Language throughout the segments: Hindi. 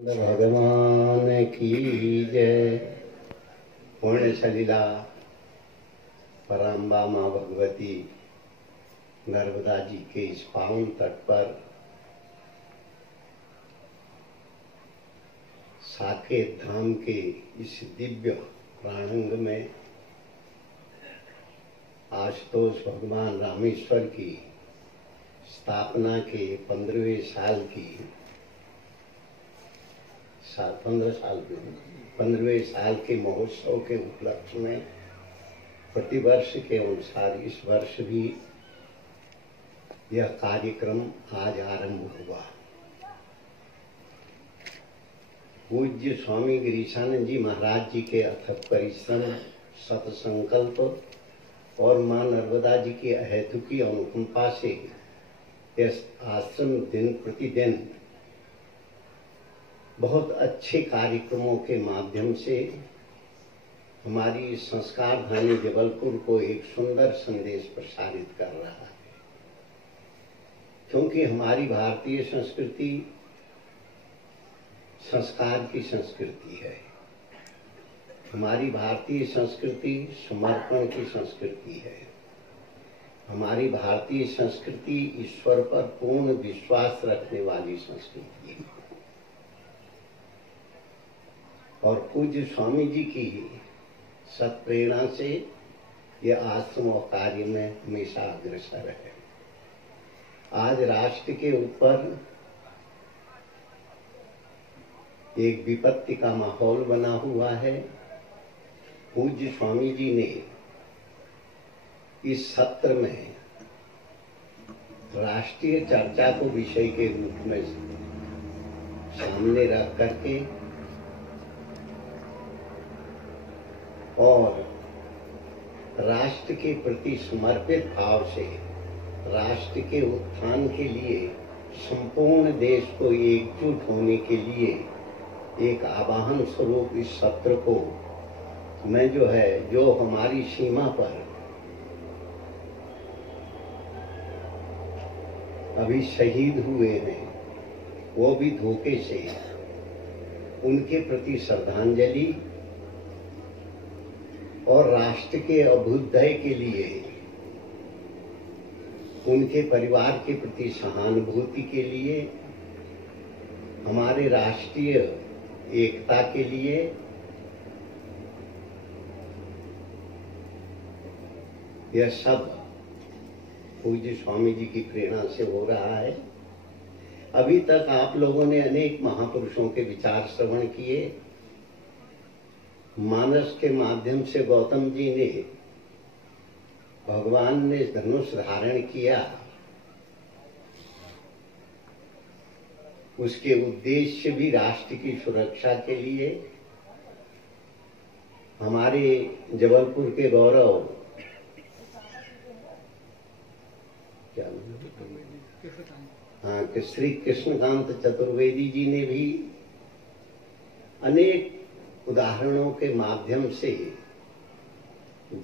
भगवान की जय। पुण्य सलिला पराम्बा माँ भगवती नर्मदा जी के इस पावन तट पर साकेत धाम के इस दिव्य प्रांगण में आशुतोष भगवान रामेश्वर की स्थापना के 15वें साल की 15वें साल के महोत्सव के उपलक्ष्य में प्रतिवर्ष के अनुसार इस वर्ष भी यह कार्यक्रम आज आरंभ हुआ। पूज्य स्वामी गिरीशानंद जी महाराज जी के अथक परिश्रम, सत्संकल्प और मां नर्मदा जी की अहेतुकी अनुकंपा से यह आश्रम दिन प्रतिदिन बहुत अच्छे कार्यक्रमों के माध्यम से हमारी संस्कार धानी जबलपुर को एक सुंदर संदेश प्रसारित कर रहा है। क्योंकि हमारी भारतीय संस्कृति संस्कार की संस्कृति है। हमारी भारतीय संस्कृति समर्पण की संस्कृति है। हमारी भारतीय संस्कृति ईश्वर पर पूर्ण विश्वास रखने वाली संस्कृति है। और पूज्य स्वामी जी की सत्प्रेरणा से यह आश्रम और कार्य में हमेशा अग्रसर है। आज राष्ट्र के ऊपर एक विपत्ति का माहौल बना हुआ है। पूज्य स्वामी जी ने इस सत्र में राष्ट्रीय चर्चा को विषय के रूप में सामने रख करके और राष्ट्र के प्रति समर्पित भाव से राष्ट्र के उत्थान के लिए संपूर्ण देश को एकजुट होने के लिए एक आवाहन स्वरूप इस सत्र को मैं जो हमारी सीमा पर अभी शहीद हुए हैं, वो भी धोखे से, उनके प्रति श्रद्धांजलि और राष्ट्र के अभ्युदय के लिए उनके परिवार के प्रति सहानुभूति के लिए, हमारे राष्ट्रीय एकता के लिए यह सब पूज्य स्वामी जी की प्रेरणा से हो रहा है। अभी तक आप लोगों ने अनेक महापुरुषों के विचार श्रवण किए। मानस के माध्यम से गौतम जी ने, भगवान ने धनुष धारण किया, उसके उद्देश्य भी राष्ट्र की सुरक्षा के लिए, हमारे जबलपुर के गौरव क्या कि श्री कृष्णकांत चतुर्वेदी जी ने भी अनेक उदाहरणों के माध्यम से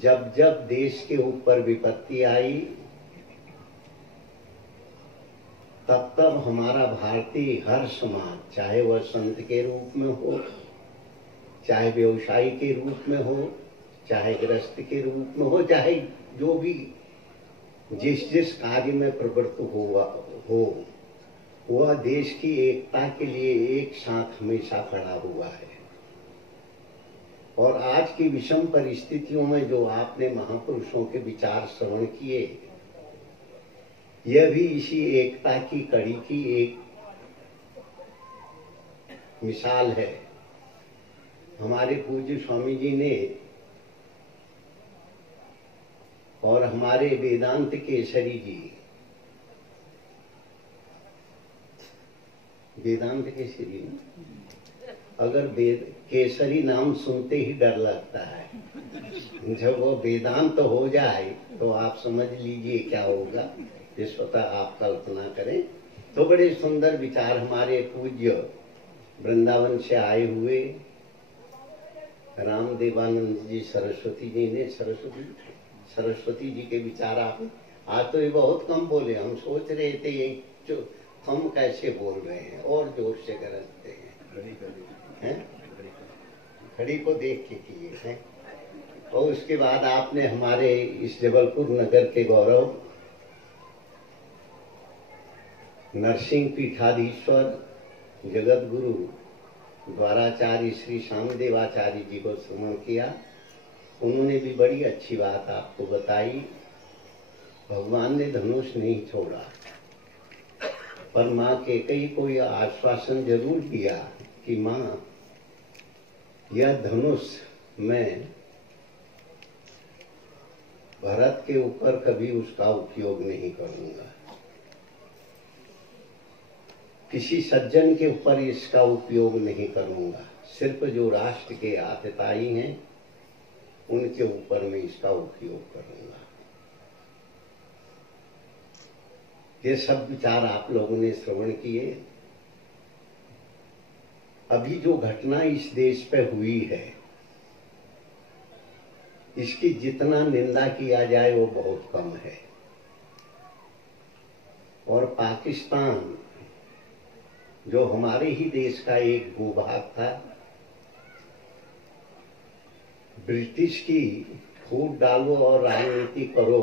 जब जब देश के ऊपर विपत्ति आई तब तब हमारा भारतीय हर समाज, चाहे वह संत के रूप में हो, चाहे व्यवसायी के रूप में हो, चाहे गृहस्थ के रूप में हो, चाहे जो भी जिस कार्य में प्रवृत्त हो वह देश की एकता के लिए एक साथ हमेशा खड़ा हुआ है। और आज की विषम परिस्थितियों में जो आपने महापुरुषों के विचार श्रवण किए, यह भी इसी एकता की कड़ी की एक मिसाल है। हमारे पूज्य स्वामी जी ने और हमारे वेदांत केसरी जी, वेदांत केसरी ना, अगर केसरी नाम सुनते ही डर लगता है। जब वो वेदांत हो जाए तो आप समझ लीजिए क्या होगा, ये स्वतः आप कल्पना करें। तो बड़े सुंदर विचार हमारे पूज्य वृंदावन से आए हुए रामदेवानंद जी सरस्वती जी ने, सरस्वती जी के विचार आप आज तो ये बहुत कम बोले। हम सोच रहे थे हम कैसे बोल रहे हैं और जोर से गरजते हैं। हैं, घड़ी को देख के किए हैं। और उसके बाद आपने हमारे इस जबलपुर नगर के गौरव नरसिंह पीठाधीश्वर जगत गुरु द्वाराचार्य श्री श्यामदेवाचार्य जी को श्रवण किया। उन्होंने भी बड़ी अच्छी बात आपको बताई। भगवान ने धनुष नहीं छोड़ा, पर माँ कैकेयी को यह आश्वासन जरूर दिया कि माँ, यह धनुष मैं भरत के ऊपर कभी उसका उपयोग नहीं करूंगा, किसी सज्जन के ऊपर इसका उपयोग नहीं करूंगा, सिर्फ जो राष्ट्र के आतताई हैं उनके ऊपर मैं इसका उपयोग करूंगा। ये सब विचार आप लोगों ने श्रवण किए। अभी जो घटना इस देश पे हुई है, इसकी जितना निंदा किया जाए वो बहुत कम है। और पाकिस्तान जो हमारे ही देश का एक भूभाग था, ब्रिटिश की फूट डालो और राजनीति करो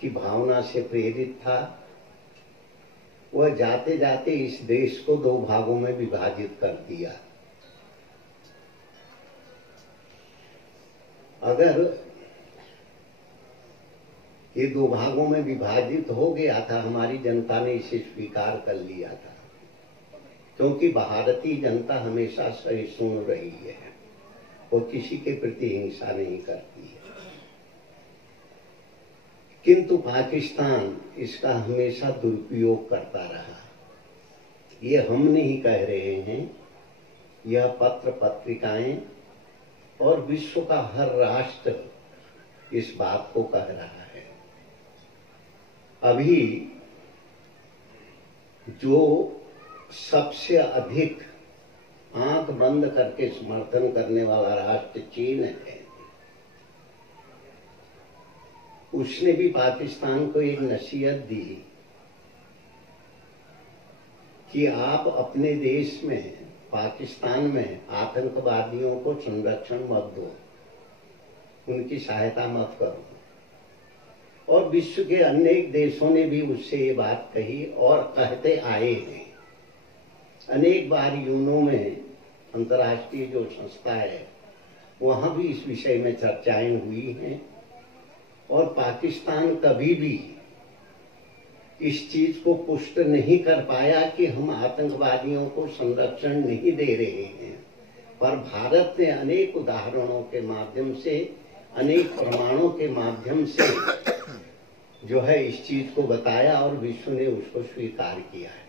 की भावना से प्रेरित था। वह जाते जाते इस देश को दो भागों में विभाजित कर दिया। अगर ये दो भागों में विभाजित हो गया था, हमारी जनता ने इसे स्वीकार कर लिया था, क्योंकि भारतीय जनता हमेशा सहिष्णु रही है और किसी के प्रति हिंसा नहीं करती है। किंतु पाकिस्तान इसका हमेशा दुरुपयोग करता रहा। ये हम नहीं कह रहे हैं, यह पत्र पत्रिकाएं और विश्व का हर राष्ट्र इस बात को कह रहा है। अभी जो सबसे अधिक आंख बंद करके समर्थन करने वाला राष्ट्र चीन है, उसने भी पाकिस्तान को एक नसीहत दी कि आप अपने देश में, पाकिस्तान में आतंकवादियों को संरक्षण मत दो, उनकी सहायता मत करो। और विश्व के अनेक देशों ने भी उससे ये बात कही और कहते आए हैं। अनेक बार यूनो में, अंतर्राष्ट्रीय जो संस्था है, वहां भी इस विषय में चर्चाएं हुई हैं। और पाकिस्तान कभी भी इस चीज को पुष्ट नहीं कर पाया कि हम आतंकवादियों को संरक्षण नहीं दे रहे हैं। पर भारत ने अनेक उदाहरणों के माध्यम से, अनेक प्रमाणों के माध्यम से जो है इस चीज को बताया और विश्व ने उसको स्वीकार किया है।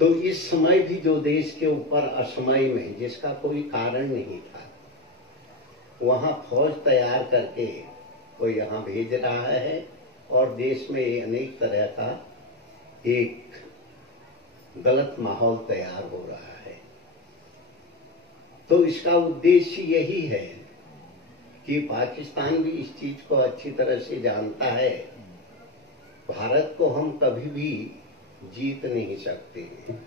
तो इस समय भी जो देश के ऊपर असमय में, जिसका कोई कारण नहीं था, वहां फौज तैयार करके वो यहाँ भेज रहा है और देश में अनेक तरह का एक गलत माहौल तैयार हो रहा है। तो इसका उद्देश्य यही है कि पाकिस्तान भी इस चीज को अच्छी तरह से जानता है, भारत को हम कभी भी जीत नहीं सकते हैं।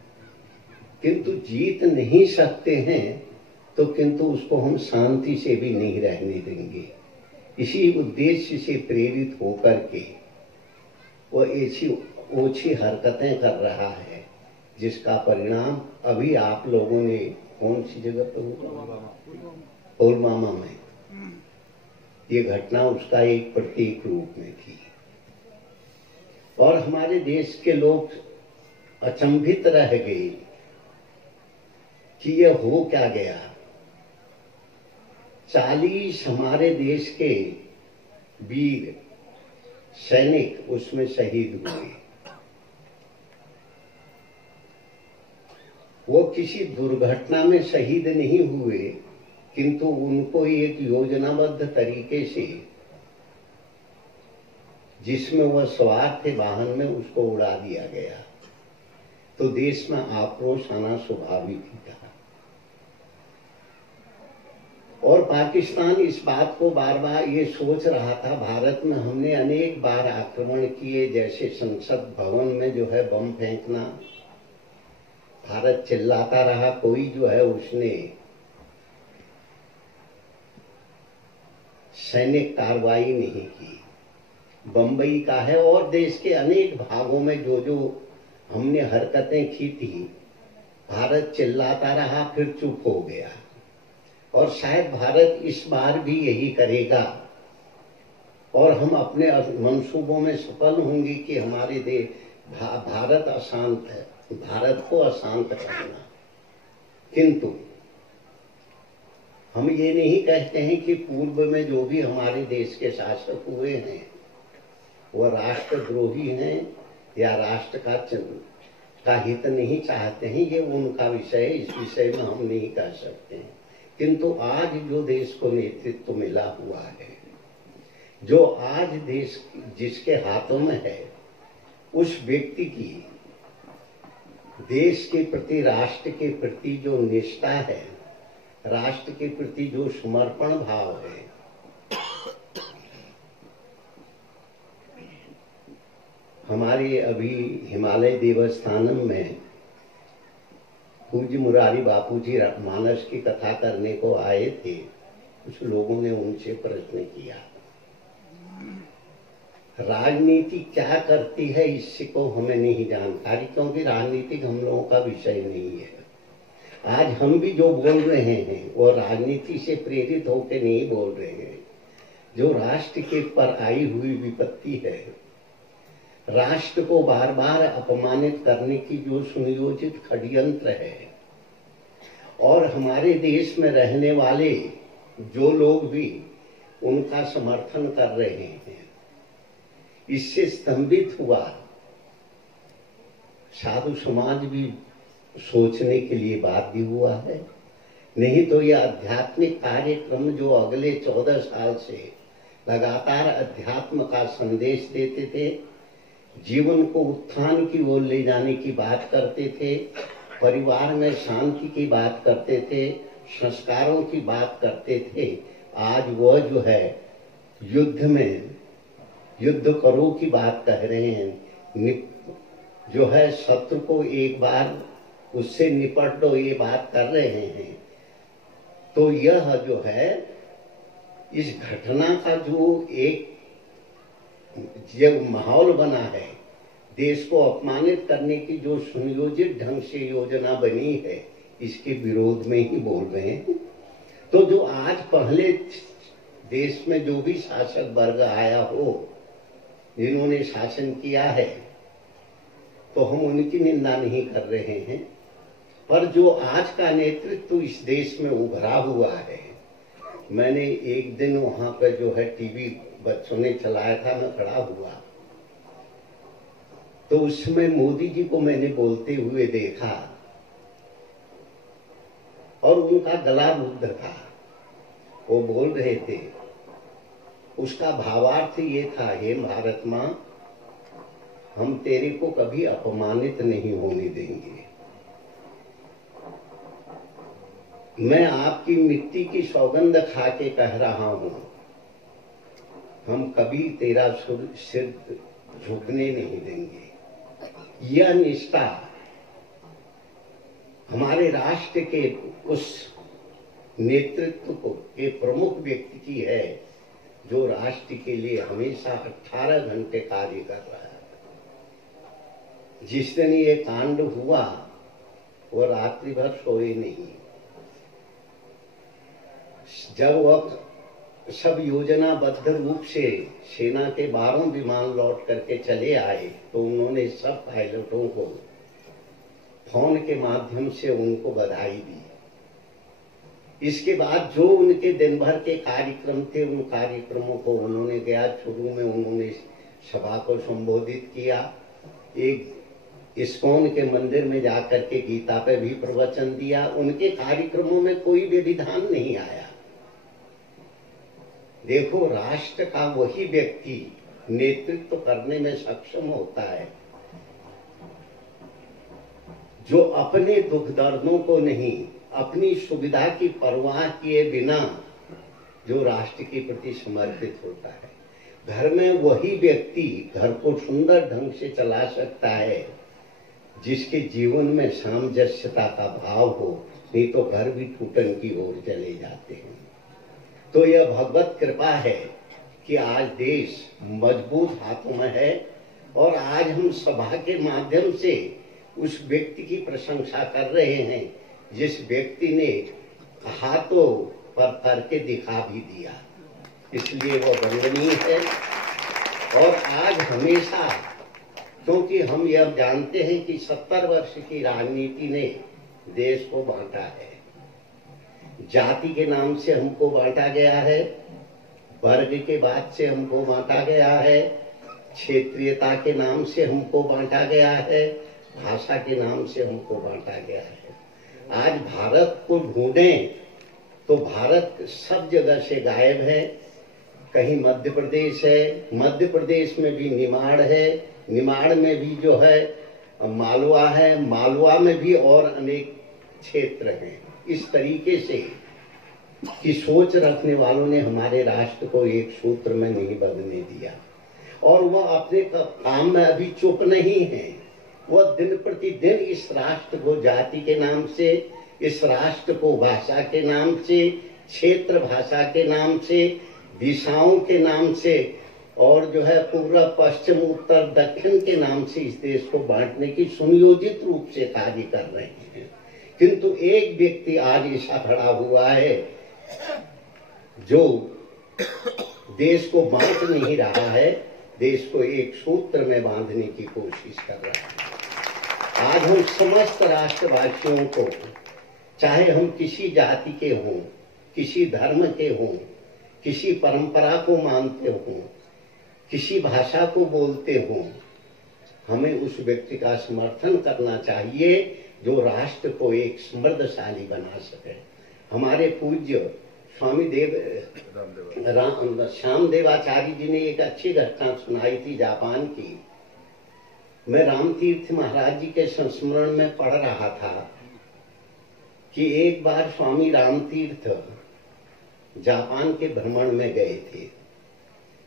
किंतु जीत नहीं सकते हैं तो किंतु उसको हम शांति से भी नहीं रहने देंगे। इसी उद्देश्य से प्रेरित होकर के वो ऐसी ओछी हरकतें कर रहा है, जिसका परिणाम अभी आप लोगों ने कौन सी जगह पर, पुलवामा में ये घटना उसका एक प्रतीक रूप में थी। और हमारे देश के लोग अचंभित रह गए कि यह हो क्या गया। 40 हमारे देश के वीर सैनिक उसमें शहीद हुए। वो किसी दुर्घटना में शहीद नहीं हुए, किंतु उनको एक योजनाबद्ध तरीके से, जिसमें वह सवार थे वाहन में, उसको उड़ा दिया गया। तो देश में आक्रोश आना स्वाभाविक ही था। और पाकिस्तान इस बात को बार बार ये सोच रहा था, भारत में हमने अनेक बार आक्रमण किए, जैसे संसद भवन में जो है बम फेंकना, भारत चिल्लाता रहा, कोई जो है उसने सैनिक कार्रवाई नहीं की। बंबई का है और देश के अनेक भागों में जो जो हमने हरकतें की थी, भारत चिल्लाता रहा, फिर चुप हो गया। और शायद भारत इस बार भी यही करेगा और हम अपने मंसूबों में सफल होंगे कि हमारे देश भारत अशांत है, भारत को अशांत करना। किंतु हम ये नहीं कहते हैं कि पूर्व में जो भी हमारे देश के शासक हुए हैं वह राष्ट्रद्रोही हैं या राष्ट्र का हित नहीं चाहते हैं, ये उनका विषय है, इस विषय में हम नहीं कह सकते हैं। किंतु आज जो देश को नेतृत्व मिला हुआ है, जो आज देश जिसके हाथों में है, उस व्यक्ति की देश के प्रति, राष्ट्र के प्रति जो निष्ठा है, राष्ट्र के प्रति जो समर्पण भाव है, हमारे अभी हिमालय देवस्थानम में पूज्य मुरारी बापूजी मानस की कथा करने को आए थे। कुछ लोगों ने उनसे प्रश्न किया, राजनीति क्या करती है इससे को हमें नहीं जानकारी, क्योंकि राजनीतिक हम लोगों का विषय नहीं है। आज हम भी जो बोल रहे हैं वो राजनीति से प्रेरित होकर नहीं बोल रहे हैं। जो राष्ट्र के पर आई हुई विपत्ति है, राष्ट्र को बार बार अपमानित करने की जो सुनियोजित षड्यंत्र है, और हमारे देश में रहने वाले जो लोग भी उनका समर्थन कर रहे हैं, इससे स्तंभित हुआ साधु समाज भी सोचने के लिए बाध्य हुआ है। नहीं तो यह आध्यात्मिक कार्यक्रम जो अगले 14 साल से लगातार अध्यात्म का संदेश देते थे, जीवन को उत्थान की ओर ले जाने की बात करते थे, परिवार में शांति की बात करते थे, संस्कारों की बात करते थे, आज वह जो है युद्ध में युद्ध करो की बात कह रहे हैं। जो है शत्रु को एक बार उससे निपट दो ये बात कर रहे हैं। तो यह जो है इस घटना का जो एक माहौल बना है, देश को अपमानित करने की जो सुनियोजित ढंग से योजना बनी है, इसके विरोध में ही बोल रहे हैं। तो जो आज पहले देश में जो भी शासक वर्ग आया हो, जिन्होंने शासन किया है, तो हम उनकी निंदा नहीं कर रहे हैं, पर जो आज का नेतृत्व इस देश में उभरा हुआ है, मैंने एक दिन वहां पर जो है टीवी बच्चों ने चलाया था, मैं खड़ा हुआ, तो उसमें मोदी जी को मैंने बोलते हुए देखा और उनका गला रुद्ध था। वो बोल रहे थे, उसका भावार्थ ये था, हे भारत मां, हम तेरे को कभी अपमानित नहीं होने देंगे। मैं आपकी मिट्टी की सौगंध खा के कह रहा हूं, हम कभी तेरा सिर झुकने नहीं देंगे। यह निष्ठा हमारे राष्ट्र के उस नेतृत्व को के प्रमुख व्यक्ति की है, जो राष्ट्र के लिए हमेशा 18 घंटे कार्य कर रहा है। जिस दिन ये कांड हुआ वो रात्रि भर सोए नहीं। जब वह सब योजनाबद्ध रूप से सेना के 12 विमान लौट करके चले आए, तो उन्होंने सब पायलटों को फोन के माध्यम से उनको बधाई दी। इसके बाद जो उनके दिन भर के कार्यक्रम थे, उन कार्यक्रमों को उन्होंने गया, शुरू में उन्होंने सभा को संबोधित किया, एक इस्कॉन के मंदिर में जाकर के गीता पे भी प्रवचन दिया। उनके कार्यक्रमों में कोई भी विधान नहीं आया। देखो, राष्ट्र का वही व्यक्ति नेतृत्व करने में सक्षम होता है जो अपने दुख दर्दों को नहीं, अपनी सुविधा की परवाह किए बिना जो राष्ट्र के प्रति समर्पित होता है। घर में वही व्यक्ति घर को सुंदर ढंग से चला सकता है जिसके जीवन में सामंजस्यता का भाव हो, नहीं तो घर भी टूटन की ओर चले जाते हैं। तो यह भगवत कृपा है कि आज देश मजबूत हाथों में है और आज हम सभा के माध्यम से उस व्यक्ति की प्रशंसा कर रहे हैं जिस व्यक्ति ने हाथों पर करके दिखा भी दिया, इसलिए वो वंदनीय है। और आज हमेशा, क्योंकि हम यह जानते हैं कि 70 वर्ष की राजनीति ने देश को बांटा है। जाति के नाम से हमको बांटा गया है, वर्ग के बाद से हमको बांटा गया है, क्षेत्रीयता के नाम से हमको बांटा गया है, भाषा के नाम से हमको बांटा गया है। आज भारत को ढूंढें तो भारत सब जगह से गायब है। कहीं मध्य प्रदेश है, मध्य प्रदेश में भी निमाड़ है, निमाड़ में भी जो है मालवा है, मालवा में भी और अनेक क्षेत्र हैं। इस तरीके से कि सोच रखने वालों ने हमारे राष्ट्र को एक सूत्र में नहीं बंधने दिया और वह अपने काम में अभी चुप नहीं है। वह दिन प्रतिदिन इस राष्ट्र को जाति के नाम से, इस राष्ट्र को भाषा के नाम से, क्षेत्र भाषा के नाम से, दिशाओं के नाम से और जो है पूर्व पश्चिम उत्तर दक्षिण के नाम से इस देश को बांटने की सुनियोजित रूप से कार्य कर रहे हैं। किंतु एक व्यक्ति आज ऐसा खड़ा हुआ है जो देश को बांट नहीं रहा है, देश को एक सूत्र में बांधने की कोशिश कर रहा है। आज हम समस्त राष्ट्रवासियों को, चाहे हम किसी जाति के हों, किसी धर्म के हों, किसी परंपरा को मानते हों, किसी भाषा को बोलते हों, हमें उस व्यक्ति का समर्थन करना चाहिए जो राष्ट्र को एक समृद्धशाली बना सके। हमारे पूज्य स्वामी श्यामदेवाचार्य जी ने एक अच्छी घटना सुनाई थी जापान की। मैं रामतीर्थ महाराज जी के संस्मरण में पढ़ रहा था कि एक बार स्वामी रामतीर्थ जापान के भ्रमण में गए थे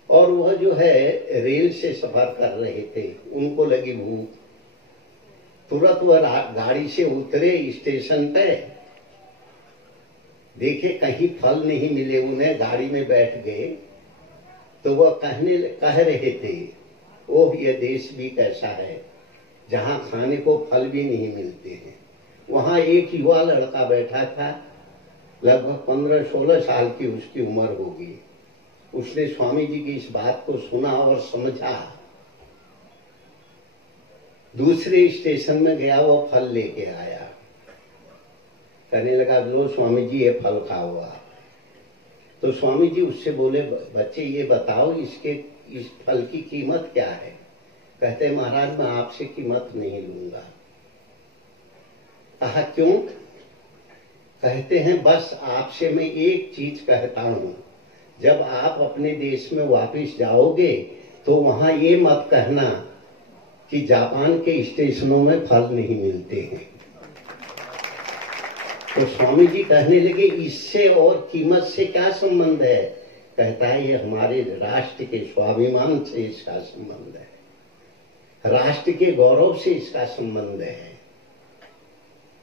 और वह जो है रेल से सफर कर रहे थे। उनको लगी भूख, तुरंत वह गाड़ी से उतरे, स्टेशन पे देखे कहीं फल नहीं मिले, उन्हें गाड़ी में बैठ गए। तो वह कह रहे थे, ओह यह देश भी कैसा है जहां खाने को फल भी नहीं मिलते हैं। वहां एक युवा लड़का बैठा था, लगभग 15-16 साल की उसकी उम्र होगी। उसने स्वामी जी की इस बात को सुना और समझा। दूसरे स्टेशन में गया, वो फल लेके आया, कहने लगा लो स्वामी जी ये फल खाओ आप। तो स्वामी जी उससे बोले, बच्चे ये बताओ इस फल की कीमत क्या है? कहते महाराज मैं आपसे कीमत नहीं लूंगा। कहा क्यों? कहते हैं बस आपसे मैं एक चीज कहता हूं, जब आप अपने देश में वापस जाओगे तो वहां ये मत कहना कि जापान के स्टेशनों में फल नहीं मिलते हैं। तो स्वामी जी कहने लगे इससे और कीमत से क्या संबंध है? कहता है ये हमारे राष्ट्र के स्वाभिमान से इसका संबंध है, राष्ट्र के गौरव से इसका संबंध है।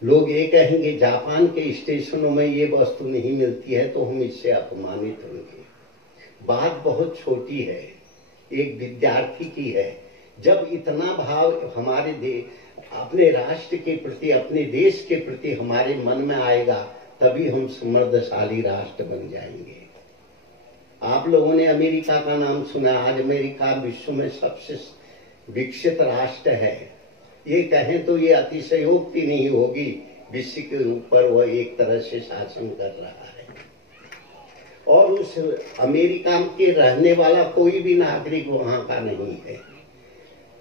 लोग ये कहेंगे जापान के स्टेशनों में ये वस्तु नहीं मिलती है तो हम इससे अपमानित होंगे। बात बहुत छोटी है, एक विद्यार्थी की है। जब इतना भाव हमारे अपने राष्ट्र के प्रति, अपने देश के प्रति हमारे मन में आएगा, तभी हम समृद्धशाली राष्ट्र बन जाएंगे। आप लोगों ने अमेरिका का नाम सुना। आज अमेरिका विश्व में सबसे विकसित राष्ट्र है। ये कहें तो ये अतिशयोक्ति नहीं होगी, विश्व के ऊपर वह एक तरह से शासन कर रहा है। और उस अमेरिका के रहने वाला कोई भी नागरिक वहां का नहीं है।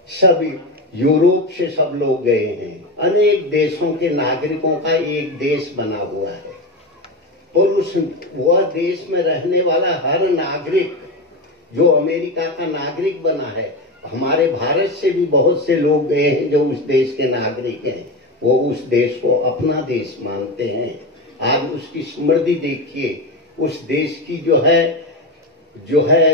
सब यूरोप से सब लोग गए हैं। अनेक देशों के नागरिकों का एक देश बना हुआ है और वह देश में रहने वाला हर नागरिक जो अमेरिका का नागरिक बना है, हमारे भारत से भी बहुत से लोग गए हैं जो उस देश के नागरिक हैं, वो उस देश को अपना देश मानते हैं। आज उसकी समृद्धि देखिए, उस देश की जो है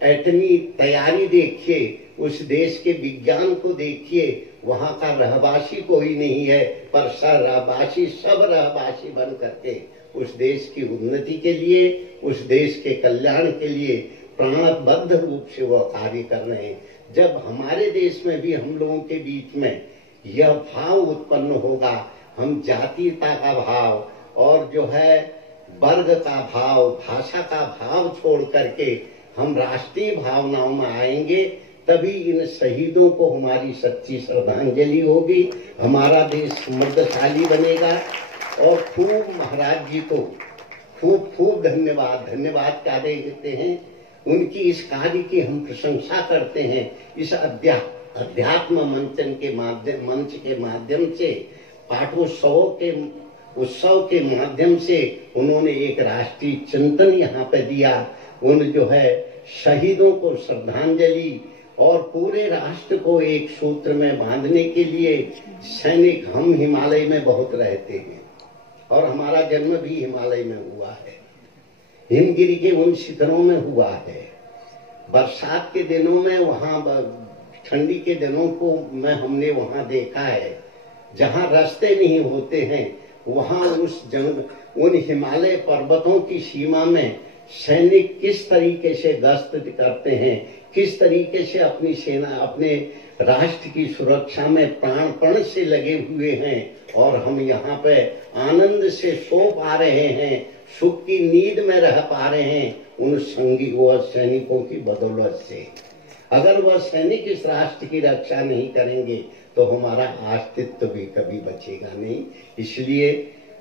एटमी तैयारी देखिए, उस देश के विज्ञान को देखिए, वहां का रहवासी कोई नहीं है, पर रहवासी सब रहवासी बन करके उस देश की उन्नति के लिए, उस देश के कल्याण के लिए प्राणबद्ध रूप से वह कार्य कर रहे हैं। जब हमारे देश में भी हम लोगों के बीच में यह भाव उत्पन्न होगा, हम जातीयता का भाव और जो है वर्ग का भाव, भाषा का भाव छोड़ करके हम राष्ट्रीय भावनाओं में आएंगे, तभी इन शहीदों को हमारी सच्ची श्रद्धांजलि होगी, हमारा देश समृद्धशाली बनेगा। और खूब महाराज जी को खूब धन्यवाद क्या देते हैं, उनकी इस कार्य की हम प्रशंसा करते हैं। इस अध्यात्म मंच के माध्यम से, उत्सव के माध्यम से उन्होंने एक राष्ट्रीय चिंतन यहाँ पे दिया। उन जो है शहीदों को श्रद्धांजलि और पूरे राष्ट्र को एक सूत्र में बांधने के लिए सैनिक, हम हिमालय में बहुत रहते हैं और हमारा जन्म भी हिमालय में हुआ है, हिमगिरी के उन शिखरों में हुआ है। बरसात के दिनों में वहां, ठंडी के दिनों को में हमने वहां देखा है, जहां रास्ते नहीं होते हैं, वहां उन हिमालय पर्वतों की सीमा में सैनिक किस तरीके से गश्त करते हैं, किस तरीके से अपनी सेना, अपने राष्ट्र की सुरक्षा में प्राणपण से लगे हुए हैं। और हम यहाँ पे आनंद से सो पा रहे हैं, सुख की नींद में रह पा रहे हैं, उन संगी व सैनिकों की बदौलत से। अगर वह सैनिक इस राष्ट्र की रक्षा नहीं करेंगे तो हमारा अस्तित्व भी कभी बचेगा नहीं। इसलिए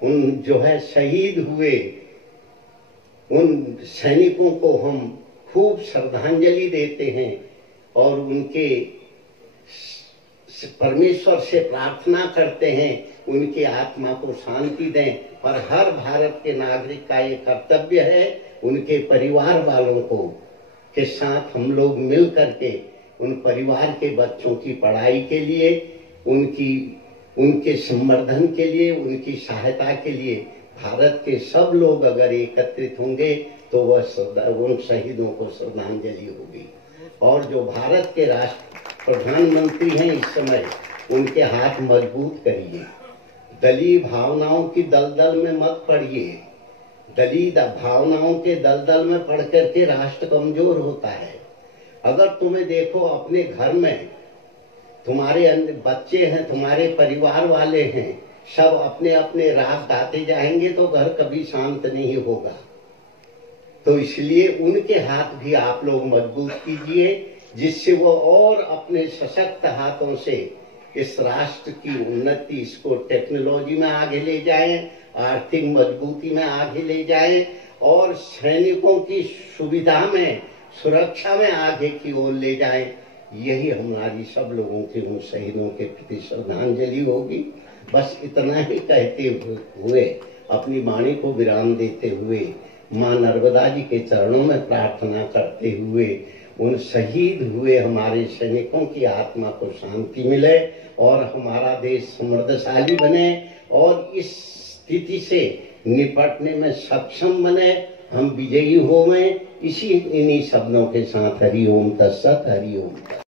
उन जो है शहीद हुए उन सैनिकों को हम खूब श्रद्धांजलि देते हैं और उनके परमेश्वर से प्रार्थना करते हैं उनकी आत्मा को शांति दें। पर हर भारत के नागरिक का ये कर्तव्य है, उनके परिवार वालों को के साथ हम लोग मिल करके उन परिवार के बच्चों की पढ़ाई के लिए, उनके संवर्धन के लिए, उनकी सहायता के लिए भारत के सब लोग अगर एकत्रित होंगे तो वह उन शहीदों को श्रद्धांजलि होगी। और जो भारत के राष्ट्र प्रधानमंत्री हैं इस समय, उनके हाथ मजबूत करिए, दलीय भावनाओं की दलदल में मत पड़िए। दलीय भावनाओं के दलदल में पड़ करके राष्ट्र कमजोर होता है। अगर तुम्हें देखो अपने घर में तुम्हारे बच्चे हैं, तुम्हारे परिवार वाले हैं, सब अपने अपने राग गाते जाएंगे तो घर कभी शांत नहीं होगा। तो इसलिए उनके हाथ भी आप लोग मजबूत कीजिए, जिससे वो और अपने सशक्त हाथों से इस राष्ट्र की उन्नति, इसको टेक्नोलॉजी में आगे ले जाएं, आर्थिक मजबूती में आगे ले जाएं और सैनिकों की सुविधा में, सुरक्षा में आगे की ओर ले जाएं। यही हमारी सब लोगों के उन शहीदों के प्रति श्रद्धांजलि होगी। बस इतना ही कहते हुए अपनी वाणी को विराम देते हुए माँ नर्मदा जी के चरणों में प्रार्थना करते हुए उन शहीद हुए हमारे सैनिकों की आत्मा को शांति मिले और हमारा देश समृद्धशाली बने और इस स्थिति से निपटने में सक्षम बने, हम विजयी होवें। इन्हीं शब्दों के साथ हरि ओम तत्सत, हरि ओम।